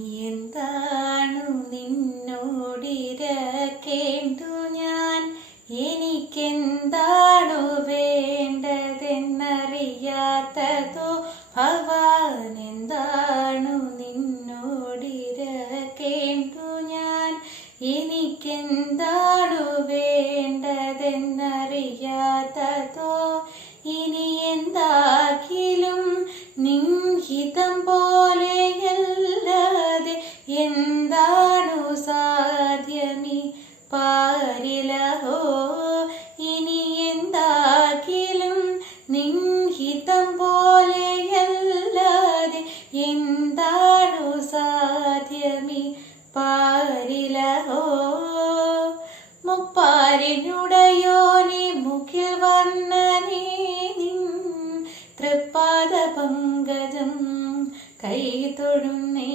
എന്താണു നിന്നോടിരക്കേണ്ടു ഞാൻ, എനിക്കെന്താണു വേണ്ടതെന്നറിയാത്തതോ ഭവാൻ. എന്താണു നിന്നോടിരക്കേണ്ടു ഞാൻ, എനിക്കെന്താണു വേണ്ടതെന്നറിയാത്തതോ. ഇനി എന്താകിലും നിൻഹിതം പോലെയല്ലാതെ എന്താണു സാധ്യമീ പാരിലഹോ. ഇനി എന്താകിലും നിൻഹിതം പോലെയല്ലാതെ എന്താണു സാധ്യമീ പാരിലഹോ. മുപ്പാരിനുടയോനെ മുഖിൽ വർണ്ണനേ, നിൻ തൃപ്പാദ പങ്കജം കൈ തൊഴുന്നേ.